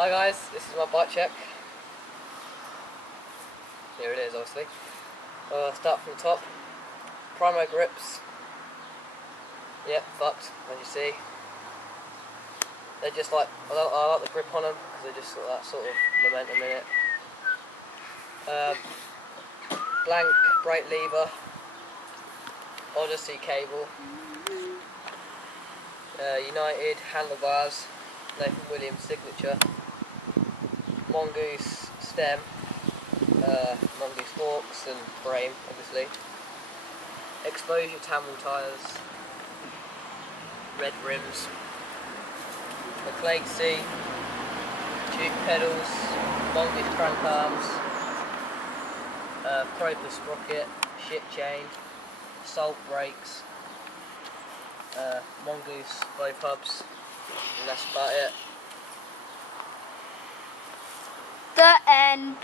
Hi guys, this is my bike check. Here it is, obviously. Start from the top. Primo grips. Yep, fucked, as you see. They're just like, I like the grip on them because they just got that sort of momentum in it. Blank brake lever. Odyssey cable. United handlebars. Nathan Williams signature. Mongoose stem. Mongoose forks and frame, obviously. Exposure Tamil tyres. Red rims. McLeod C. Tube pedals. Mongoose crank arms. Crocus sprocket. Ship chain. Salt brakes. Mongoose both hubs. And that's about it. The end.